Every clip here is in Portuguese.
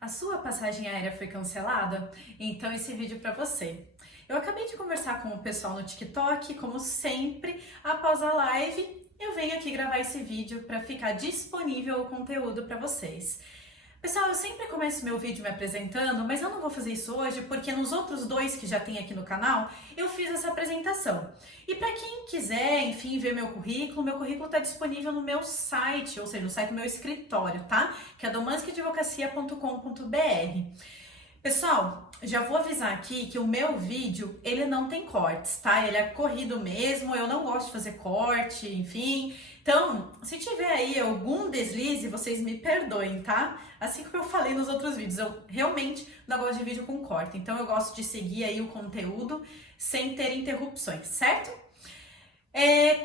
A sua passagem aérea foi cancelada? Então esse vídeo é para você. Eu acabei de conversar com o pessoal no TikTok, como sempre, após a live, eu venho aqui gravar esse vídeo para ficar disponível o conteúdo para vocês. Pessoal, eu sempre começo meu vídeo me apresentando, mas eu não vou fazer isso hoje porque nos outros dois que já tem aqui no canal, eu fiz essa apresentação. E para quem quiser, enfim, ver meu currículo está disponível no meu site, ou seja, no site do meu escritório, tá? Que é domansqueadvocacia.com.br. Pessoal, já vou avisar aqui que o meu vídeo, ele não tem cortes, tá? Ele é corrido mesmo, eu não gosto de fazer corte, enfim. Então, se tiver aí algum deslize, vocês me perdoem, tá? Assim como eu falei nos outros vídeos, eu realmente não gosto de vídeo com corte. Então, eu gosto de seguir aí o conteúdo sem ter interrupções, certo?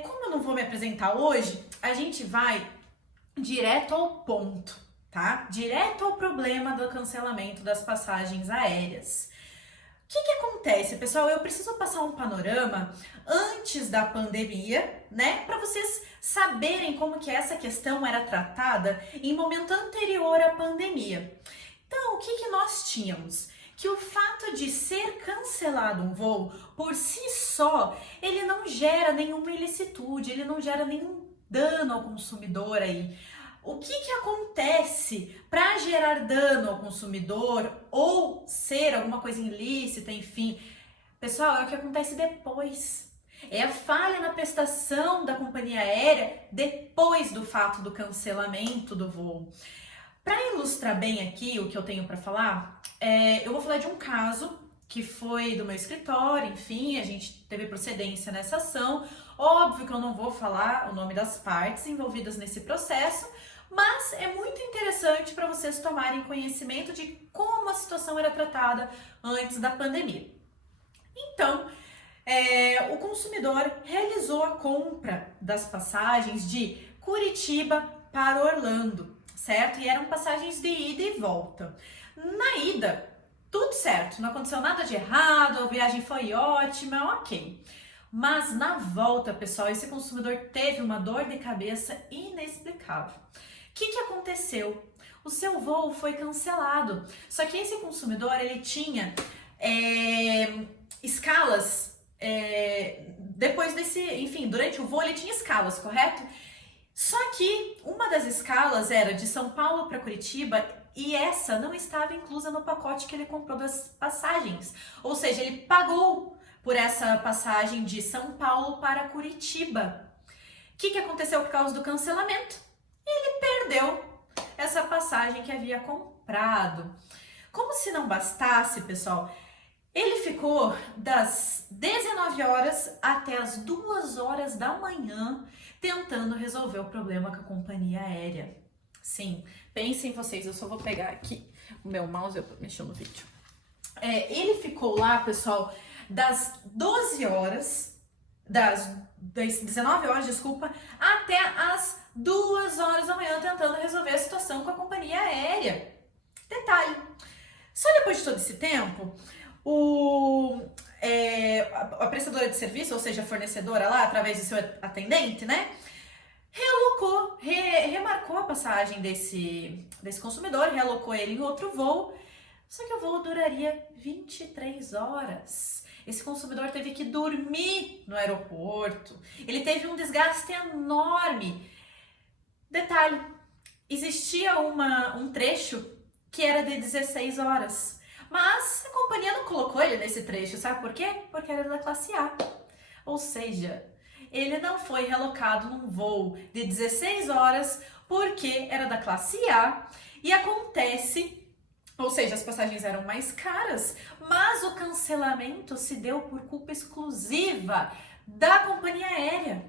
Como eu não vou me apresentar hoje, a gente vai direto ao ponto, tá? Direto ao problema do cancelamento das passagens aéreas. O que acontece, pessoal? Eu preciso passar um panorama antes da pandemia, né? Para vocês saberem como que essa questão era tratada em momento anterior à pandemia. Então, o que nós tínhamos? Que o fato de ser cancelado um voo, por si só, ele não gera nenhuma ilicitude, ele não gera nenhum dano ao consumidor aí. O que acontece para gerar dano ao consumidor ou ser alguma coisa ilícita, enfim? Pessoal, é o que acontece depois. É a falha na prestação da companhia aérea depois do fato do cancelamento do voo. Para ilustrar bem aqui o que eu tenho para falar, eu vou falar de um caso que foi do meu escritório, enfim, a gente teve procedência nessa ação. Óbvio que eu não vou falar o nome das partes envolvidas nesse processo, mas é muito interessante para vocês tomarem conhecimento de como a situação era tratada antes da pandemia. Então, o consumidor realizou a compra das passagens de Curitiba para Orlando, certo? E eram passagens de ida e volta. Na ida, tudo certo, não aconteceu nada de errado, a viagem foi ótima, ok. Mas na volta, pessoal, esse consumidor teve uma dor de cabeça inexplicável. O que aconteceu? O seu voo foi cancelado. Só que esse consumidor, ele tinha escalas, depois desse, enfim, durante o voo ele tinha escalas, correto? Só que uma das escalas era de São Paulo para Curitiba e essa não estava inclusa no pacote que ele comprou das passagens. Ou seja, ele pagou por essa passagem de São Paulo para Curitiba. O que aconteceu por causa do cancelamento? Ele perdeu essa passagem que havia comprado. Como se não bastasse, pessoal, ele ficou das 19 horas até as 2 horas da manhã tentando resolver o problema com a companhia aérea. Sim, pensem vocês, eu só vou pegar aqui o meu mouse, eu mexi no vídeo. Ele ficou lá, pessoal, das 12 horas, das 19 horas, desculpa, até as 2 horas da manhã tentando resolver a situação com a companhia aérea. Detalhe, só depois de todo esse tempo, a prestadora de serviço, ou seja, a fornecedora lá, através do seu atendente, né, remarcou a passagem desse consumidor, realocou ele em outro voo, só que o voo duraria 23 horas. Esse consumidor teve que dormir no aeroporto, ele teve um desgaste enorme. Detalhe, existia um trecho que era de 16 horas, mas a companhia não colocou ele nesse trecho, sabe por quê? Porque era da classe A, ou seja, ele não foi relocado num voo de 16 horas porque era da classe A e acontece, ou seja, as passagens eram mais caras, mas o cancelamento se deu por culpa exclusiva da companhia aérea.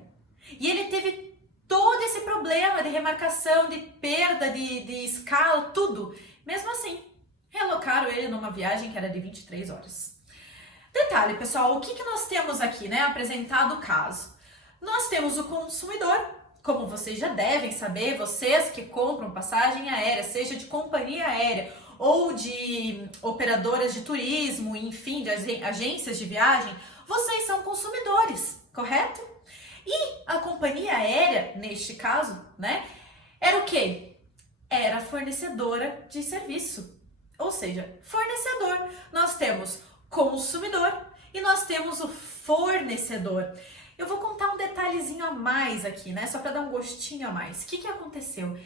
E ele teve todo esse problema de remarcação, de perda de escala, tudo. Mesmo assim, relocaram ele numa viagem que era de 23 horas. Detalhe, pessoal, o que nós temos aqui, né? Apresentado o caso. Nós temos o consumidor, como vocês já devem saber, vocês que compram passagem aérea, seja de companhia aérea ou de operadoras de turismo, enfim, de agências de viagem, vocês são consumidores, correto? E a companhia aérea, neste caso, né, era o quê? Era fornecedora de serviço. Ou seja, fornecedor. Nós temos consumidor e nós temos o fornecedor. Eu vou contar um detalhezinho a mais aqui, né? Só para dar um gostinho a mais. O que aconteceu?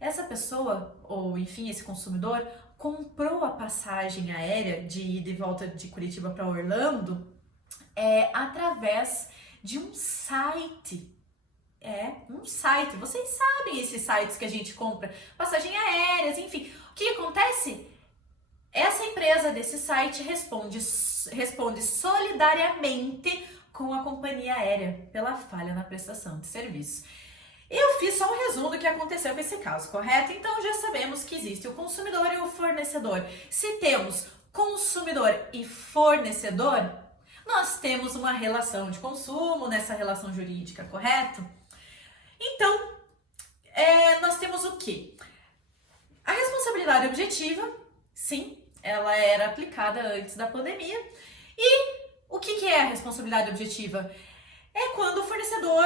Essa pessoa, ou enfim, esse consumidor, comprou a passagem aérea de ida e volta de Curitiba para Orlando através de um site. Um site. Vocês sabem esses sites que a gente compra passagem aéreas, enfim. O que acontece? Essa empresa desse site responde solidariamente com a companhia aérea pela falha na prestação de serviço. Eu fiz só um resumo do que aconteceu com esse caso, correto? Então já sabemos que existe o consumidor e o fornecedor. Se temos consumidor e fornecedor, nós temos uma relação de consumo nessa relação jurídica, correto? Então, nós temos o quê? A responsabilidade objetiva, sim, ela era aplicada antes da pandemia. E o que é a responsabilidade objetiva? É quando o fornecedor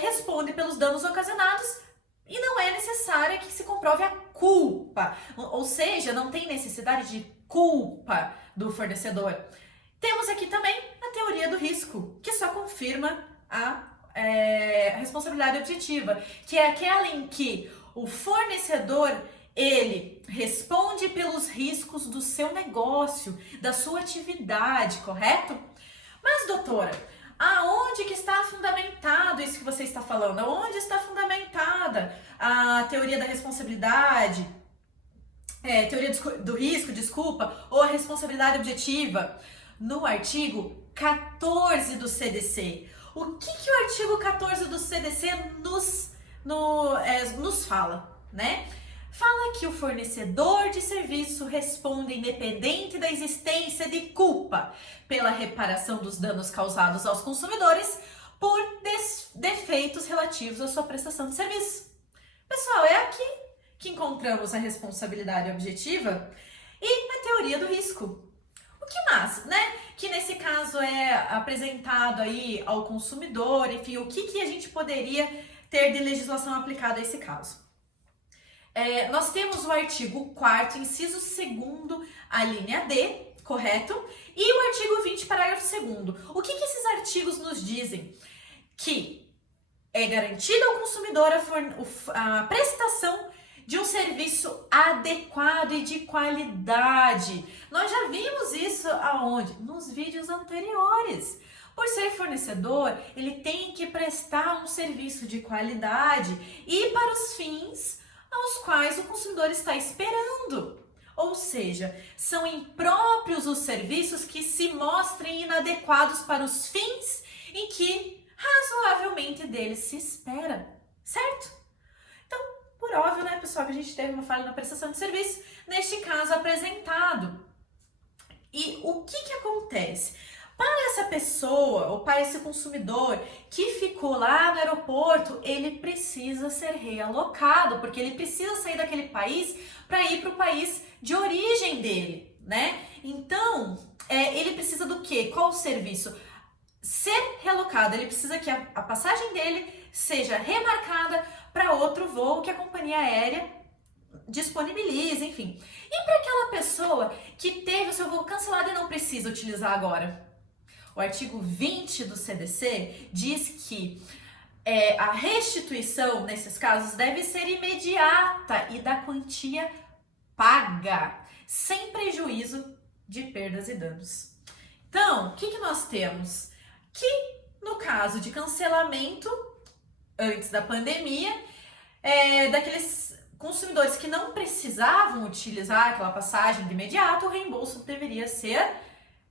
responde pelos danos ocasionados e não é necessário que se comprove a culpa. Ou seja, não tem necessidade de culpa do fornecedor. Temos aqui também a teoria do risco, que só confirma a responsabilidade objetiva, que é aquela em que o fornecedor ele responde pelos riscos do seu negócio, da sua atividade, correto? Mas, doutora, aonde que está fundamentado isso que você está falando? Aonde está fundamentada a teoria da responsabilidade, teoria do risco, desculpa, ou a responsabilidade objetiva? No artigo 14 do CDC. O que o artigo 14 do CDC nos fala, né? Fala que o fornecedor de serviço responde independente da existência de culpa pela reparação dos danos causados aos consumidores por defeitos relativos à sua prestação de serviço. Pessoal, é aqui que encontramos a responsabilidade objetiva e a teoria do risco. O que mais, né? Que nesse caso é apresentado aí ao consumidor, enfim, o que a gente poderia ter de legislação aplicada a esse caso. Nós temos o artigo 4º, inciso 2º, a linha D, correto? E o artigo 20, parágrafo 2º. O que esses artigos nos dizem? Que é garantida ao consumidor a prestação de um serviço adequado e de qualidade. Nós já vimos isso aonde? Nos vídeos anteriores. Por ser fornecedor, ele tem que prestar um serviço de qualidade e para os fins aos quais o consumidor está esperando. Ou seja, são impróprios os serviços que se mostrem inadequados para os fins em que razoavelmente deles se espera, certo? Então, por óbvio, né, pessoal, que a gente teve uma falha na prestação de serviço, neste caso apresentado. E o que acontece? Para essa pessoa ou para esse consumidor que ficou lá no aeroporto, ele precisa ser realocado, porque ele precisa sair daquele país para ir para o país de origem dele, né? Então, ele precisa do quê? Qual o serviço? Ser realocado, ele precisa que a passagem dele seja remarcada para outro voo que a companhia aérea disponibiliza, enfim. E para aquela pessoa que teve o seu voo cancelado e não precisa utilizar agora? O artigo 20 do CDC diz que a restituição, nesses casos, deve ser imediata e da quantia paga, sem prejuízo de perdas e danos. Então, o que nós temos? Que, no caso de cancelamento, antes da pandemia, daqueles consumidores que não precisavam utilizar aquela passagem de imediato, o reembolso deveria ser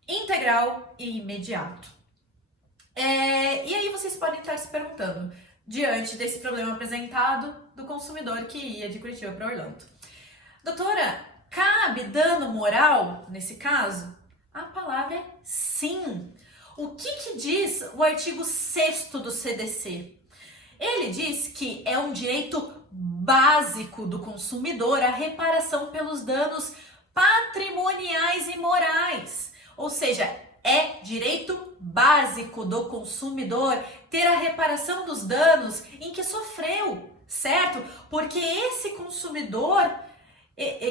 integral e imediato. E aí vocês podem estar se perguntando, diante desse problema apresentado do consumidor que ia de Curitiba para Orlando: doutora, cabe dano moral nesse caso? A palavra é sim. O que diz o artigo 6º do CDC? Ele diz que é um direito básico do consumidor a reparação pelos danos patrimoniais e morais. Ou seja, é direito básico do consumidor ter a reparação dos danos em que sofreu, certo? Porque esse consumidor,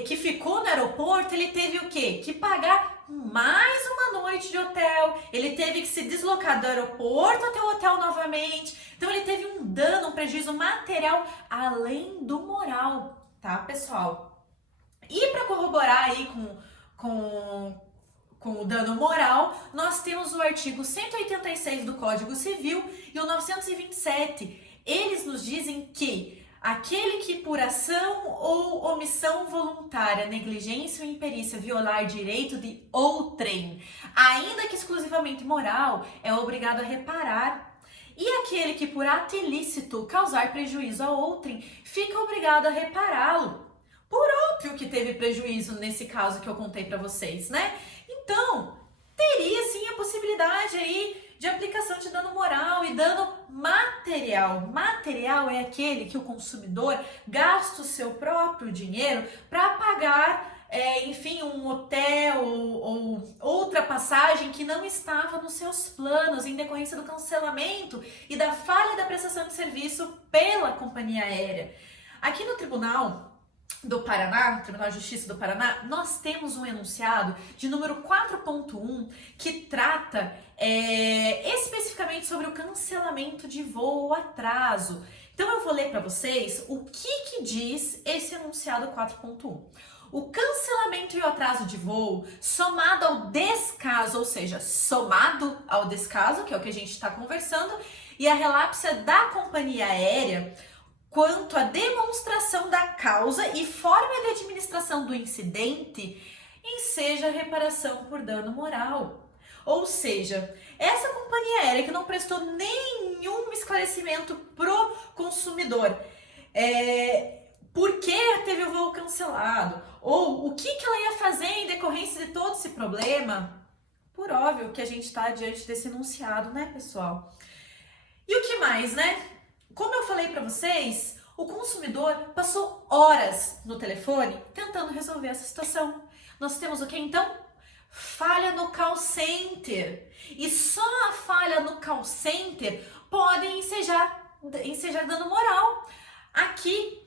que ficou no aeroporto, ele teve o quê? Que pagar mais uma noite de hotel, ele teve que se deslocar do aeroporto até o hotel novamente. Então ele teve um dano, um prejuízo material além do moral, tá, pessoal? E para corroborar aí com o dano moral, nós temos o artigo 186 do Código Civil e o 927. Eles nos dizem que aquele que por ação ou omissão voluntária, negligência ou imperícia violar direito de outrem, ainda que exclusivamente moral, é obrigado a reparar. E aquele que por ato ilícito causar prejuízo a outrem, fica obrigado a repará-lo. Por óbvio que teve prejuízo nesse caso que eu contei para vocês, né? Então, teria sim a possibilidade aí de aplicação de dano moral e dano material. Material é aquele que o consumidor gasta o seu próprio dinheiro para pagar, enfim, um hotel ou outra passagem que não estava nos seus planos em decorrência do cancelamento e da falha da prestação de serviço pela companhia aérea. Aqui no Tribunal do Paraná, Tribunal de Justiça do Paraná, nós temos um enunciado de número 4.1 que trata especificamente sobre o cancelamento de voo ou atraso. Então eu vou ler para vocês o que diz esse enunciado 4.1. O cancelamento e o atraso de voo, somado ao descaso, ou seja, somado ao descaso, que é o que a gente está conversando, e a relapsa da companhia aérea, quanto à demonstração da causa e forma de administração do incidente, enseja reparação por dano moral. Ou seja, essa companhia aérea que não prestou nenhum esclarecimento pro consumidor, por que teve o voo cancelado, ou o que ela ia fazer em decorrência de todo esse problema, por óbvio que a gente está diante desse enunciado, né, pessoal? E o que mais, né? Como eu falei para vocês, o consumidor passou horas no telefone tentando resolver essa situação. Nós temos o que então? Falha no call center. E só a falha no call center pode ensejar dano moral. Aqui,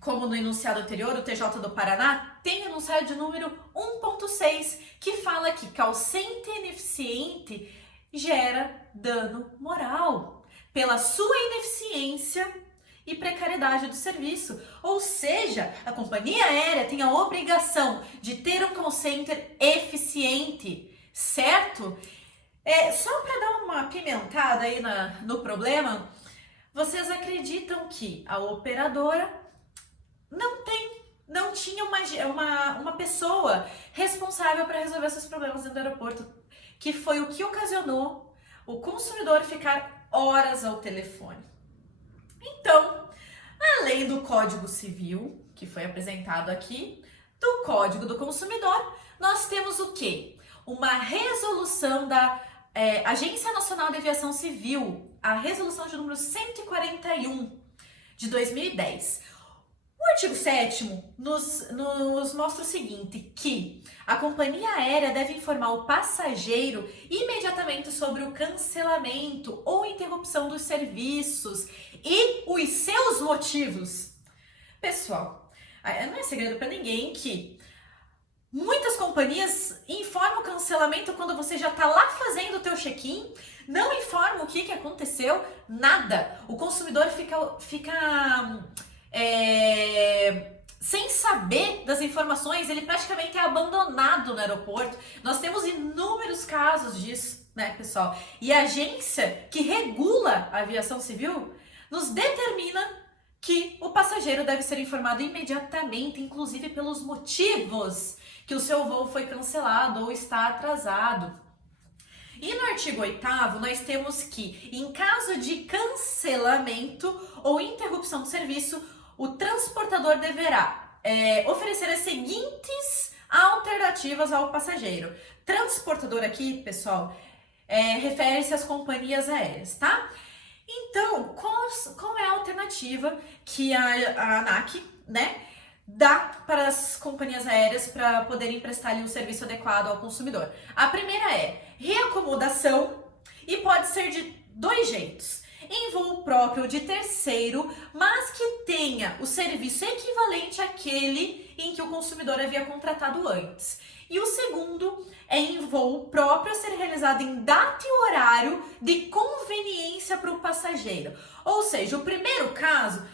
como no enunciado anterior, o TJ do Paraná tem o enunciado de número 1.6, que fala que call center ineficiente gera dano moral pela sua ineficiência e precariedade do serviço. Ou seja, a companhia aérea tem a obrigação de ter um call center eficiente, certo? Só para dar uma pimentada aí no problema, vocês acreditam que a operadora não tinha uma pessoa responsável para resolver seus problemas dentro do aeroporto, que foi o que ocasionou o consumidor ficar horas ao telefone. Então, além do Código Civil, que foi apresentado aqui, do Código do Consumidor, nós temos o quê? Uma resolução da Agência Nacional de Aviação Civil, a resolução de número 141 de 2010. O artigo 7º nos mostra o seguinte, que a companhia aérea deve informar o passageiro imediatamente sobre o cancelamento ou interrupção dos serviços e os seus motivos. Pessoal, não é segredo para ninguém que muitas companhias informam o cancelamento quando você já está lá fazendo o teu check-in, não informam o que aconteceu, nada. O consumidor fica sem saber das informações, ele praticamente é abandonado no aeroporto. Nós temos inúmeros casos disso, né, pessoal? E a agência que regula a aviação civil nos determina que o passageiro deve ser informado imediatamente, inclusive pelos motivos que o seu voo foi cancelado ou está atrasado. E no artigo 8º, nós temos que, em caso de cancelamento ou interrupção do serviço, o transportador deverá oferecer as seguintes alternativas ao passageiro. Transportador aqui, pessoal, refere-se às companhias aéreas, tá? Então, qual é a alternativa que a ANAC, né, dá para as companhias aéreas para poderem prestar ali um serviço adequado ao consumidor? A primeira é reacomodação e pode ser de dois jeitos. em voo próprio ou de terceiro, mas que tenha o serviço equivalente àquele em que o consumidor havia contratado antes. E o segundo é em voo próprio a ser realizado em data e horário de conveniência para o passageiro. Ou seja, o primeiro caso,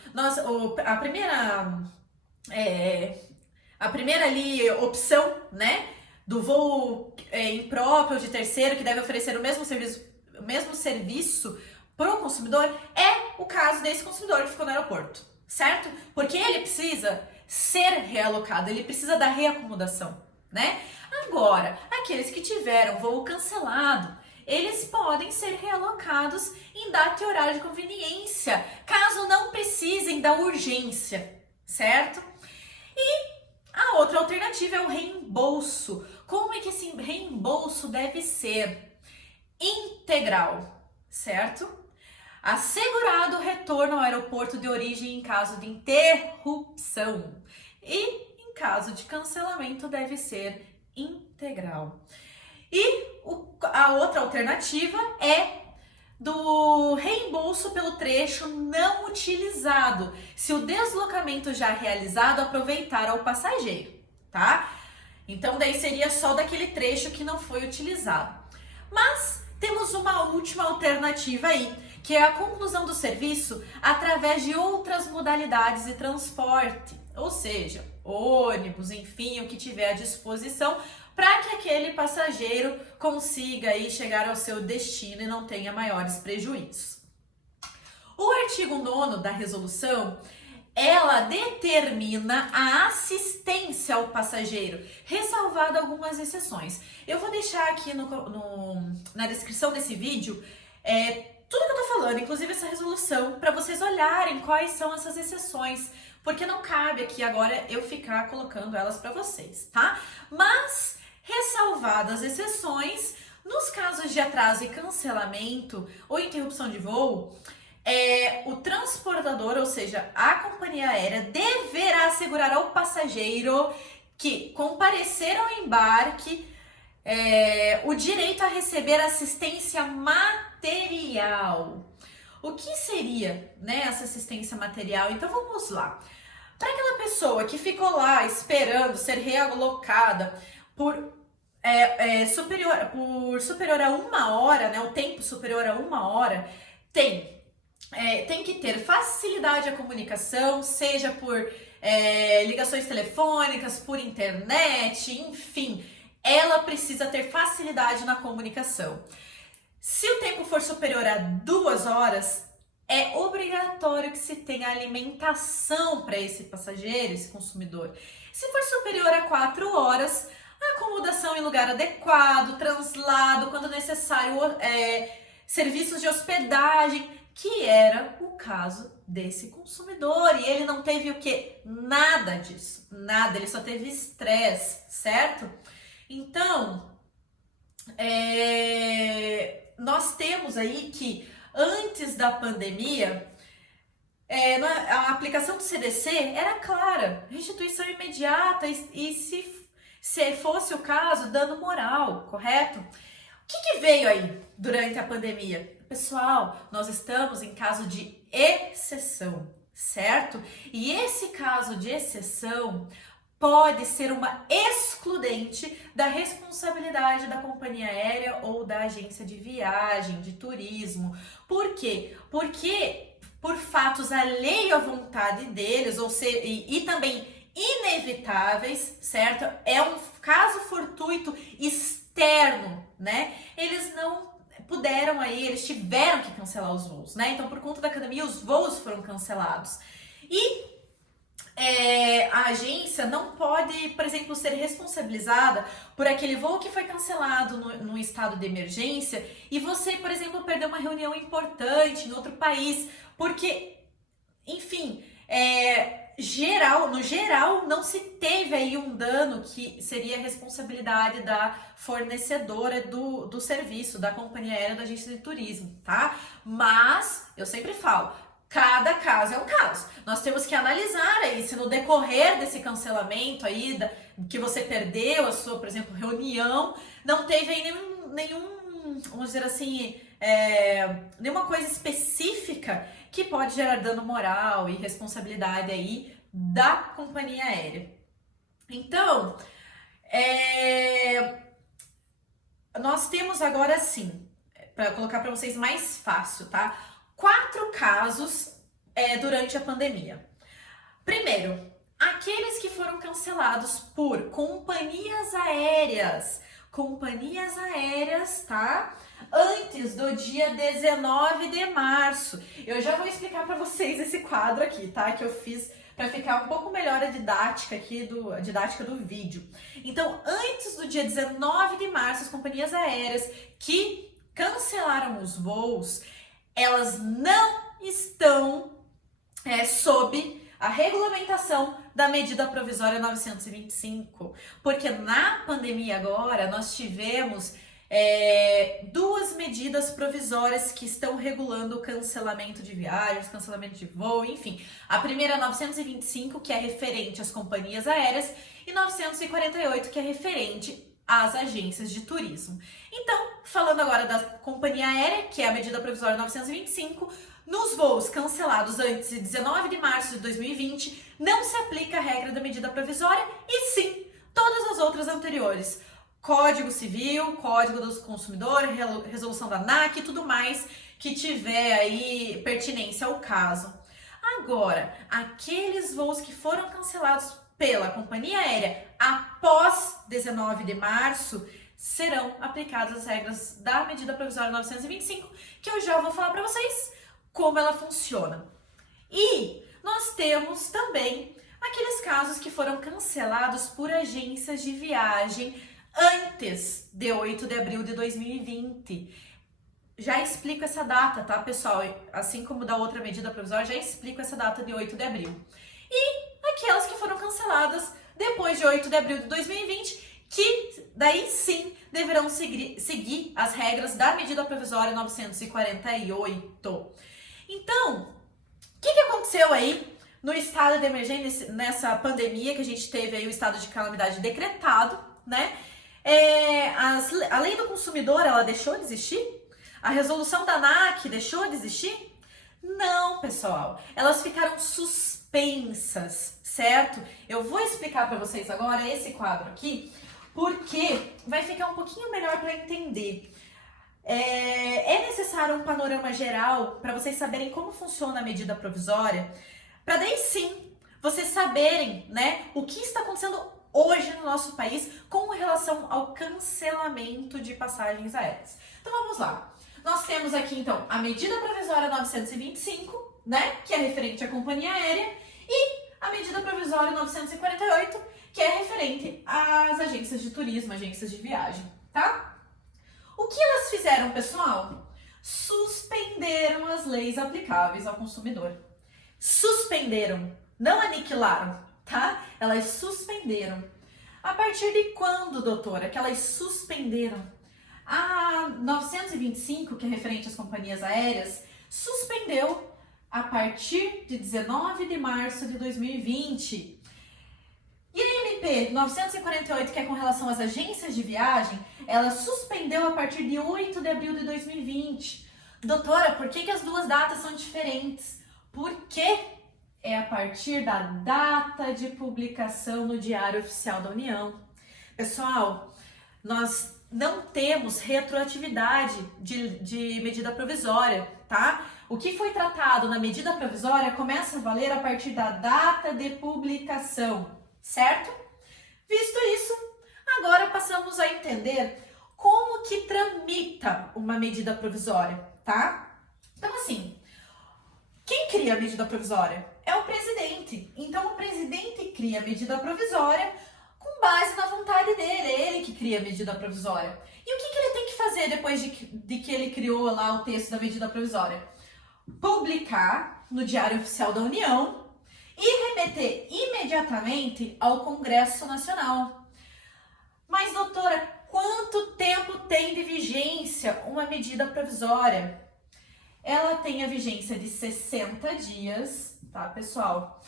a primeira ali opção, né, do voo impróprio ou de terceiro, que deve oferecer o mesmo serviço para o consumidor, é o caso desse consumidor que ficou no aeroporto, certo? Porque ele precisa ser realocado, ele precisa da reacomodação, né? Agora, aqueles que tiveram voo cancelado, eles podem ser realocados em data e horário de conveniência, caso não precisem da urgência, certo? E a outra alternativa é o reembolso. Como é que esse reembolso deve ser? Integral, certo? Assegurado o retorno ao aeroporto de origem em caso de interrupção. E em caso de cancelamento deve ser integral. E a outra alternativa é do reembolso pelo trecho não utilizado, se o deslocamento já realizado aproveitar ao passageiro, tá? Então daí seria só daquele trecho que não foi utilizado. Mas temos uma última alternativa aí, que é a conclusão do serviço através de outras modalidades de transporte, ou seja, ônibus, enfim, o que tiver à disposição, para que aquele passageiro consiga aí chegar ao seu destino e não tenha maiores prejuízos. O artigo 9º da resolução, ela determina a assistência ao passageiro, ressalvado algumas exceções. Eu vou deixar aqui na descrição desse vídeo tudo que eu tô falando, inclusive essa resolução, para vocês olharem quais são essas exceções, porque não cabe aqui agora eu ficar colocando elas para vocês, tá? Mas, ressalvadas as exceções, nos casos de atraso e cancelamento ou interrupção de voo, o transportador, ou seja, a companhia aérea, deverá assegurar ao passageiro que comparecer ao embarque o direito a receber assistência material. O que seria, né, essa assistência material? Então vamos lá. Para aquela pessoa que ficou lá esperando ser realocada por superior a 1 hora, né, o tempo superior a 1 hora, tem que ter facilidade à comunicação, seja por ligações telefônicas, por internet, enfim, ela precisa ter facilidade na comunicação. Se o tempo for superior a 2 horas, é obrigatório que se tenha alimentação para esse passageiro, esse consumidor. Se for superior a 4 horas, acomodação em lugar adequado, translado, quando necessário, serviços de hospedagem, que era o caso desse consumidor. E ele não teve o quê? Nada disso, nada, ele só teve estresse, certo? Então, nós temos aí que antes da pandemia, a aplicação do CDC era clara, restituição imediata e se fosse o caso, dano moral, correto? O que veio aí durante a pandemia? Pessoal, nós estamos em caso de exceção, certo? E esse caso de exceção pode ser uma excludente da responsabilidade da companhia aérea ou da agência de viagem, de turismo. Por quê? Porque por fatos alheios à vontade deles, e também inevitáveis, certo? É um caso fortuito externo, né? Eles não puderam aí, eles tiveram que cancelar os voos, né? Então, por conta da pandemia, os voos foram cancelados. E a agência não pode, por exemplo, ser responsabilizada por aquele voo que foi cancelado no estado de emergência e você, por exemplo, perdeu uma reunião importante em outro país, porque, enfim, no geral, não se teve aí um dano que seria responsabilidade da fornecedora do serviço, da companhia aérea, da agência de turismo, tá? Mas, eu sempre falo, cada caso é um caso. Nós temos que analisar aí se no decorrer desse cancelamento aí, que você perdeu a sua, por exemplo, reunião, não teve aí nenhum, vamos dizer assim, nenhuma coisa específica que pode gerar dano moral e responsabilidade aí da companhia aérea. Então, nós temos agora sim, para colocar para vocês mais fácil, tá? 4 casos durante a pandemia. Primeiro, aqueles que foram cancelados por companhias aéreas, tá? Antes do dia 19 de março. Eu já vou explicar para vocês esse quadro aqui, tá? Que eu fiz para ficar um pouco melhor a didática aqui, a didática do vídeo. Então, antes do dia 19 de março, as companhias aéreas que cancelaram os voos, elas não estão sob a regulamentação da medida provisória 925, porque na pandemia agora nós tivemos 2 medidas provisórias que estão regulando o cancelamento de viagens, cancelamento de voo, enfim. A primeira é 925, que é referente às companhias aéreas, e 948, que é referente às agências de turismo. Então, falando agora da companhia aérea, que é a medida provisória 925, nos voos cancelados antes de 19 de março de 2020, não se aplica a regra da medida provisória e sim todas as outras anteriores. Código Civil, Código do Consumidor, resolução da ANAC e tudo mais que tiver aí pertinência ao caso. Agora, aqueles voos que foram cancelados pela companhia aérea após 19 de março serão aplicadas as regras da medida provisória 925, que eu já vou falar para vocês como ela funciona. E nós temos também aqueles casos que foram cancelados por agências de viagem antes de 8 de abril de 2020. Já explico essa data, tá, pessoal? Assim como da outra medida provisória, já explico essa data de 8 de abril. E aquelas que foram canceladas depois de 8 de abril de 2020, que daí sim deverão seguir as regras da medida provisória 948. Então, o que aconteceu aí no estado de emergência, nessa pandemia que a gente teve aí o estado de calamidade decretado, né? A lei do consumidor, ela deixou de existir? A resolução da ANAC deixou de existir? Não, pessoal. Elas ficaram suspensas, certo? Eu vou explicar para vocês agora esse quadro aqui, porque vai ficar um pouquinho melhor para entender. É necessário um panorama geral para vocês saberem como funciona a medida provisória, para daí sim vocês saberem, né, o que está acontecendo hoje no nosso país com relação ao cancelamento de passagens aéreas. Então vamos lá. Nós temos aqui então a medida provisória 925, né, que é referente à companhia aérea, e a medida provisória 948, que é referente às agências de turismo, agências de viagem, tá? O que elas fizeram, pessoal? Suspenderam as leis aplicáveis ao consumidor. Suspenderam, não aniquilaram, tá? Elas suspenderam. A partir de quando, doutora, que elas suspenderam? A 925, que é referente às companhias aéreas, suspendeu a partir de 19 de março de 2020. E a MP 948, que é com relação às agências de viagem, ela suspendeu a partir de 8 de abril de 2020. Doutora, por que as duas datas são diferentes? Porque é a partir da data de publicação no Diário Oficial da União. Pessoal, nós não temos retroatividade de medida provisória, tá? O que foi tratado na medida provisória começa a valer a partir da data de publicação, certo? Visto isso, agora passamos a entender como que tramita uma medida provisória, tá? Então assim, quem cria a medida provisória? É o presidente. Então o presidente cria a medida provisória com base na vontade dele, é ele que cria a medida provisória. E o que ele tem que fazer depois de que ele criou lá o texto da medida provisória? Publicar no Diário Oficial da União e remeter imediatamente ao Congresso Nacional. Mas, doutora, quanto tempo tem de vigência uma medida provisória? Ela tem a vigência de 60 dias, tá, pessoal?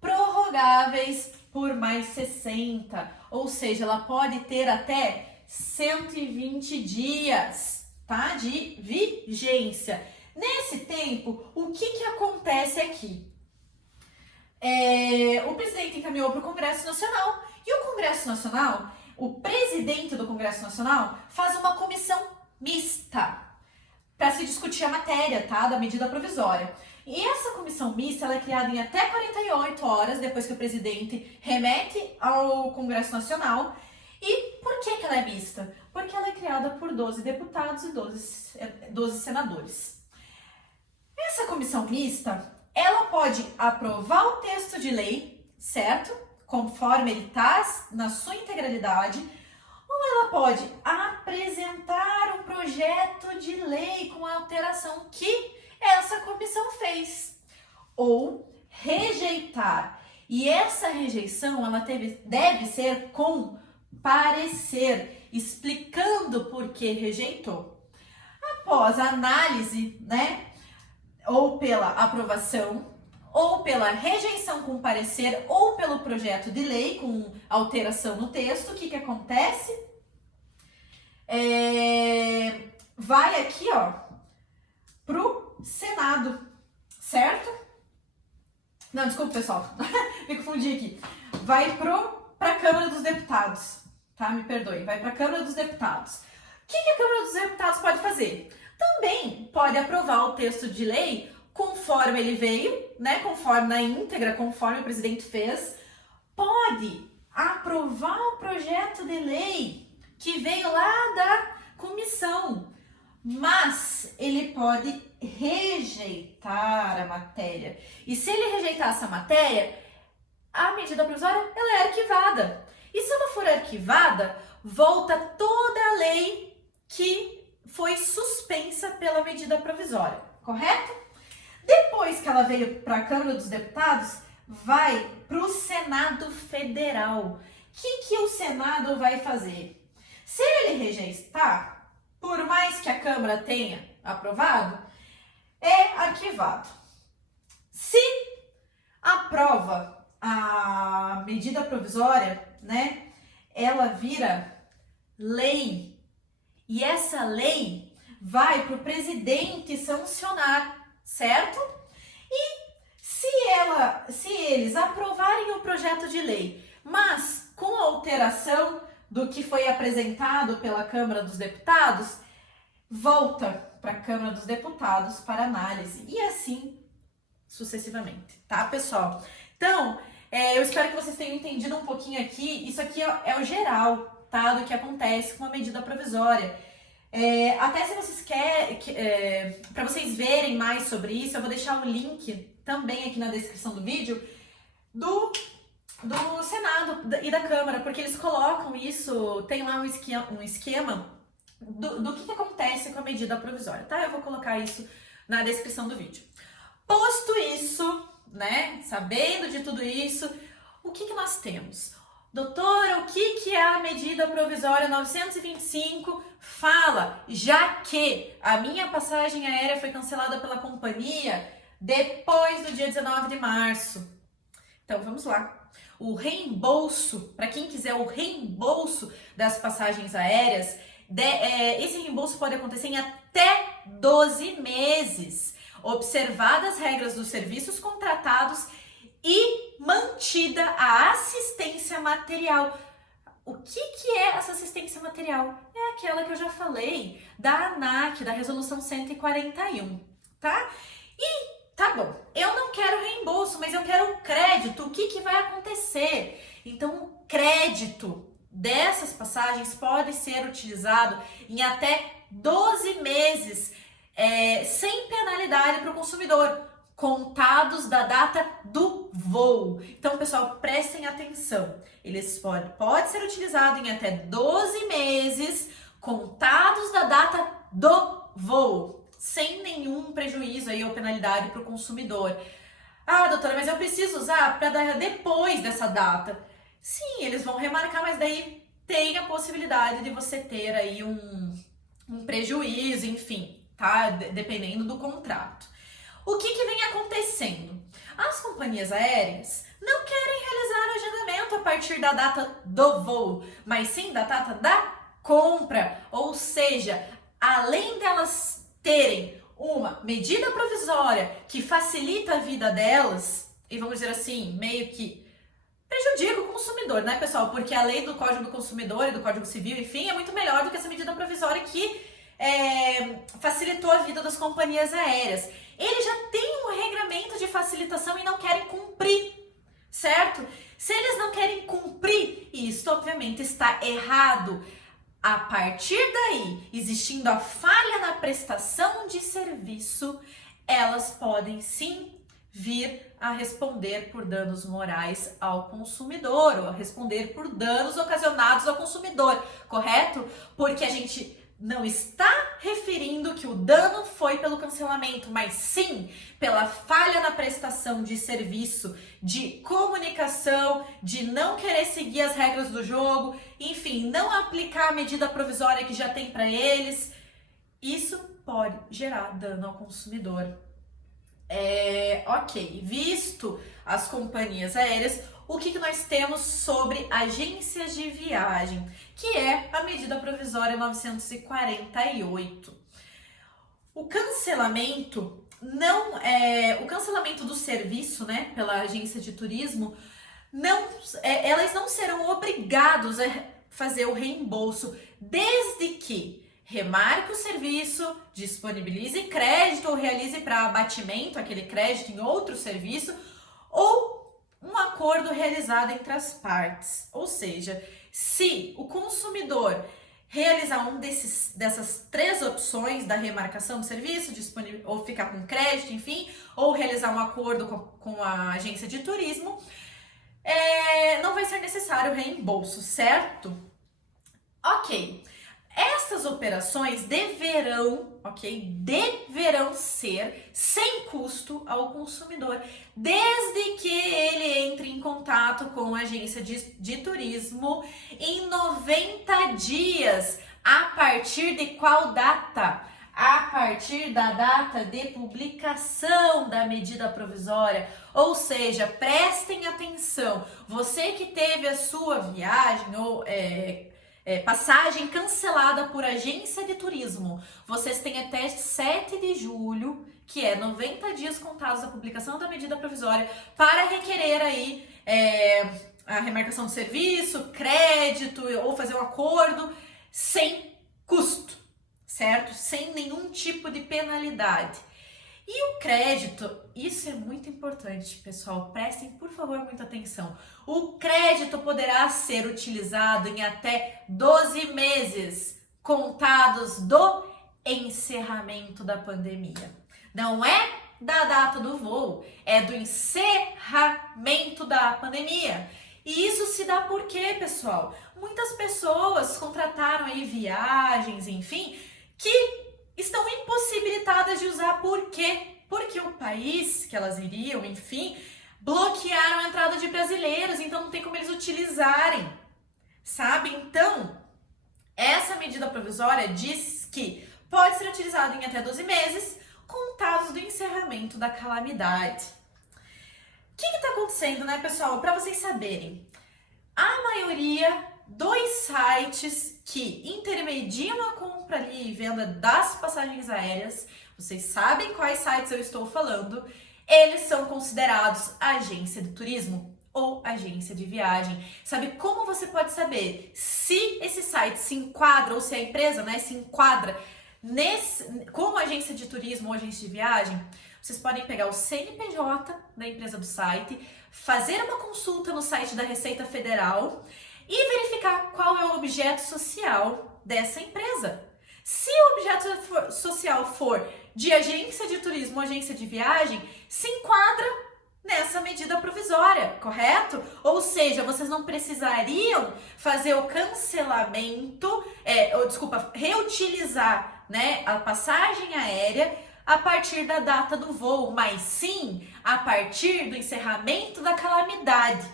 Prorrogáveis por mais 60, ou seja, ela pode ter até 120 dias, tá? De vigência. Nesse tempo, o que acontece aqui? O presidente encaminhou para o Congresso Nacional e o Congresso Nacional, o presidente do Congresso Nacional faz uma comissão mista para se discutir a matéria, tá? Da medida provisória. E essa comissão mista ela é criada em até 48 horas depois que o presidente remete ao Congresso Nacional. E por que ela é mista? Porque ela é criada por 12 deputados e 12 senadores. Essa comissão mista, ela pode aprovar o texto de lei, certo? Conforme ele está na sua integralidade, ou ela pode apresentar um projeto de lei com a alteração que essa comissão fez, ou rejeitar. E essa rejeição ela deve ser com parecer, explicando por que rejeitou. Após a análise, né, ou pela aprovação, ou pela rejeição com parecer, ou pelo projeto de lei com alteração no texto, o que acontece? Vai aqui, ó, pro Senado, certo? Não, desculpa, pessoal, me confundi aqui. Vai pra Câmara dos Deputados, tá? Me perdoe, vai pra Câmara dos Deputados. O que a Câmara dos Deputados pode fazer? Também pode aprovar o texto de lei conforme ele veio, né? Conforme na íntegra, conforme o presidente fez. Pode aprovar o projeto de lei que veio lá da comissão, mas ele pode rejeitar a matéria. E se ele rejeitar essa matéria, a medida provisória ela é arquivada. E se ela for arquivada, volta toda a lei que foi suspensa pela medida provisória, correto? Depois que ela veio para a Câmara dos Deputados, vai para o Senado Federal. O que o Senado vai fazer? Se ele rejeitar, por mais que a Câmara tenha aprovado, é arquivado. Se aprova a medida provisória, né, ela vira lei. E essa lei vai para o presidente sancionar, certo? E se eles aprovarem o projeto de lei, mas com alteração do que foi apresentado pela Câmara dos Deputados, volta para a Câmara dos Deputados para análise e assim sucessivamente, tá, pessoal? Então, eu espero que vocês tenham entendido um pouquinho aqui. Isso aqui é o geral, tá, do que acontece com a medida provisória. Até se vocês querem, para vocês verem mais sobre isso, eu vou deixar o link também aqui na descrição do vídeo do Senado e da Câmara, porque eles colocam isso, tem lá um esquema do que acontece com a medida provisória, tá? Eu vou colocar isso na descrição do vídeo. Posto isso, né, sabendo de tudo isso, o que nós temos? Doutora, o que é a medida provisória 925? Fala, já que a minha passagem aérea foi cancelada pela companhia depois do dia 19 de março. Então, vamos lá. O reembolso, para quem quiser o reembolso das passagens aéreas, esse reembolso pode acontecer em até 12 meses, observadas as regras dos serviços contratados e mantida a assistência material. O que é essa assistência material? É aquela que eu já falei, da ANAC, da Resolução 141, tá? E tá bom, eu não quero reembolso, mas eu quero o crédito. O que vai acontecer? Então, o crédito dessas passagens pode ser utilizado em até 12 meses, sem penalidade para o consumidor, contados da data do voo. Então, pessoal, prestem atenção. Eles pode ser utilizado em até 12 meses, contados da data do voo, sem nenhum prejuízo aí ou penalidade para o consumidor. Ah, doutora, mas eu preciso usar para dar depois dessa data. Sim, eles vão remarcar, mas daí tem a possibilidade de você ter aí um prejuízo, enfim, tá? Dependendo do contrato. O que vem acontecendo? As companhias aéreas não querem realizar o agendamento a partir da data do voo, mas sim da data da compra. Ou seja, além delas terem uma medida provisória que facilita a vida delas, e vamos dizer assim, meio que prejudica o consumidor, né, pessoal? Porque a lei do Código do Consumidor e do Código Civil, enfim, é muito melhor do que essa medida provisória que facilitou a vida das companhias aéreas. Eles já têm um regramento de facilitação e não querem cumprir, certo? Se eles não querem cumprir, isso obviamente está errado. A partir daí, existindo a falha na prestação de serviço, elas podem sim vir a responder por danos morais ao consumidor, ou a responder por danos ocasionados ao consumidor, correto? Porque a gente não está referindo que o dano foi pelo cancelamento, mas sim pela falha na prestação de serviço, de comunicação, de não querer seguir as regras do jogo, enfim, não aplicar a medida provisória que já tem para eles. Isso pode gerar dano ao consumidor. Ok, visto as companhias aéreas, o que nós temos sobre agências de viagem, que é a medida provisória 948. O cancelamento o cancelamento do serviço, né, pela agência de turismo, elas não serão obrigados a fazer o reembolso, desde que remarque o serviço, disponibilize crédito ou realize para abatimento aquele crédito em outro serviço, ou um acordo realizado entre as partes. Ou seja, se o consumidor realizar dessas três opções da remarcação do serviço, ou ficar com crédito, enfim, ou realizar um acordo com a agência de turismo, não vai ser necessário reembolso, certo? Ok. Essas operações deverão ser sem custo ao consumidor, desde que ele entre em contato com a agência de turismo em 90 dias. A partir de qual data? A partir da data de publicação da medida provisória. Ou seja, prestem atenção, você que teve a sua viagem ou passagem cancelada por agência de turismo, vocês têm até 7 de julho, que é 90 dias contados da publicação da medida provisória, para requerer aí a remarcação do serviço, crédito ou fazer um acordo sem custo, certo? Sem nenhum tipo de penalidade. E o crédito, isso é muito importante, pessoal, prestem por favor muita atenção. O crédito poderá ser utilizado em até 12 meses contados do encerramento da pandemia. Não é da data do voo, é do encerramento da pandemia. E isso se dá por quê, pessoal? Muitas pessoas contrataram aí viagens, enfim, que estão impossibilitadas de usar. Por quê? Porque o país que elas iriam, enfim, bloquearam a entrada de brasileiros, então não tem como eles utilizarem, sabe? Então, essa medida provisória diz que pode ser utilizado em até 12 meses, contados do encerramento da calamidade. O que está acontecendo, né, pessoal? Para vocês saberem, a maioria dos sites que intermediam a compra ali e venda das passagens aéreas, vocês sabem quais sites eu estou falando, eles são considerados agência de turismo ou agência de viagem. Sabe como você pode saber se esse site se enquadra, ou se a empresa, né, se enquadra como agência de turismo ou agência de viagem? Vocês podem pegar o CNPJ da empresa do site, fazer uma consulta no site da Receita Federal e verificar qual é o objeto social dessa empresa. Se o objeto social for de agência de turismo ou agência de viagem, se enquadra nessa medida provisória, correto? Ou seja, vocês não precisariam fazer o cancelamento, reutilizar, né, a passagem aérea a partir da data do voo, mas sim a partir do encerramento da calamidade,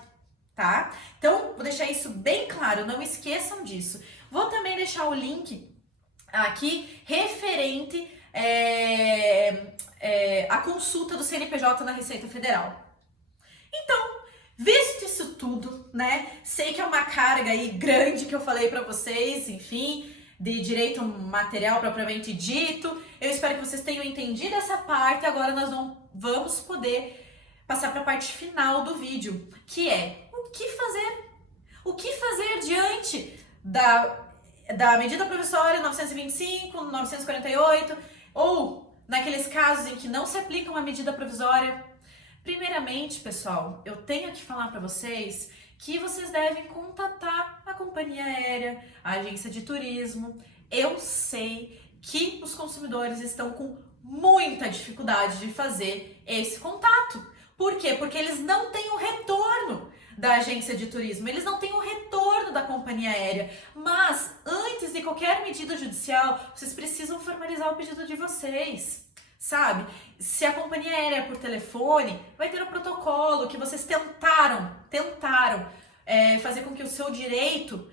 tá? Então, vou deixar isso bem claro, não esqueçam disso. Vou também deixar o link aqui referente à consulta do CNPJ na Receita Federal. Então, visto isso tudo, né? Sei que é uma carga aí grande que eu falei para vocês, enfim, de direito material propriamente dito. Eu espero que vocês tenham entendido essa parte. Agora nós vamos poder passar para a parte final do vídeo, que é o que fazer. O que fazer diante da medida provisória 925, 948, ou naqueles casos em que não se aplica uma medida provisória. Primeiramente, pessoal, eu tenho que falar para vocês que vocês devem contatar a companhia aérea, a agência de turismo. Eu sei que os consumidores estão com muita dificuldade de fazer esse contato. Por quê? Porque eles não têm o retorno da agência de turismo, eles não têm o retorno da companhia aérea. Mas antes de qualquer medida judicial, vocês precisam formalizar o pedido de vocês, sabe? Se a companhia aérea é por telefone, vai ter um protocolo que vocês tentaram fazer com que o seu direito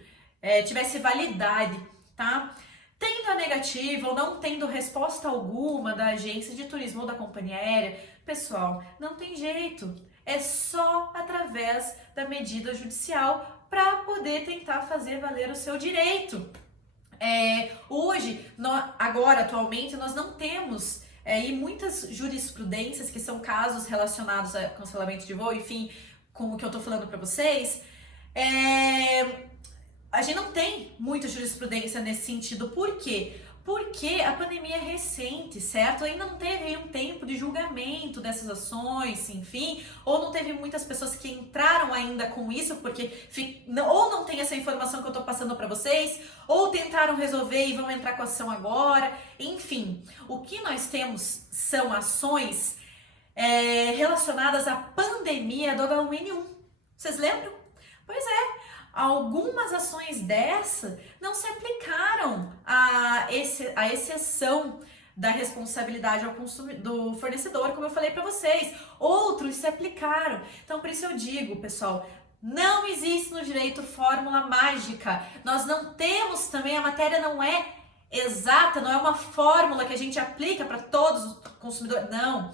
tivesse validade, tá? Tendo a negativa ou não tendo resposta alguma da agência de turismo ou da companhia aérea, pessoal, não tem jeito. É só através da medida judicial para poder tentar fazer valer o seu direito. Hoje, atualmente, nós não temos e muitas jurisprudências que são casos relacionados a cancelamento de voo, enfim, com o que eu tô falando para vocês, a gente não tem muita jurisprudência nesse sentido. Por quê? Porque a pandemia é recente, certo? Ainda não teve um tempo de julgamento dessas ações, enfim, ou não teve muitas pessoas que entraram ainda com isso, porque ou não tem essa informação que eu tô passando para vocês, ou tentaram resolver e vão entrar com a ação agora, enfim. O que nós temos são ações relacionadas à pandemia do H1N1. Vocês lembram? Pois é. Algumas ações dessa não se aplicaram à exceção da responsabilidade do fornecedor, como eu falei para vocês. Outros se aplicaram. Então, por isso eu digo, pessoal, não existe no direito fórmula mágica. Nós não temos também, a matéria não é exata, não é uma fórmula que a gente aplica para todos os consumidores. Não.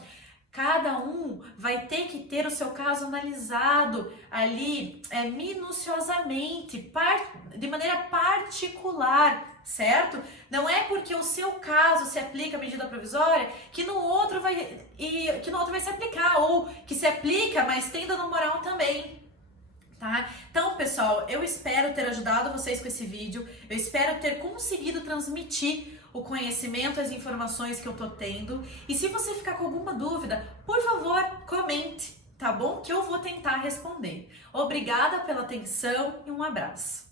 Cada um vai ter que ter o seu caso analisado ali minuciosamente, de maneira particular, certo? Não é porque o seu caso se aplica a medida provisória que no outro vai se aplicar, ou que se aplica, mas tem dano moral também. Tá? Então, pessoal, eu espero ter ajudado vocês com esse vídeo, eu espero ter conseguido transmitir o conhecimento, as informações que eu tô tendo. E se você ficar com alguma dúvida, por favor, comente, tá bom? Que eu vou tentar responder. Obrigada pela atenção e um abraço.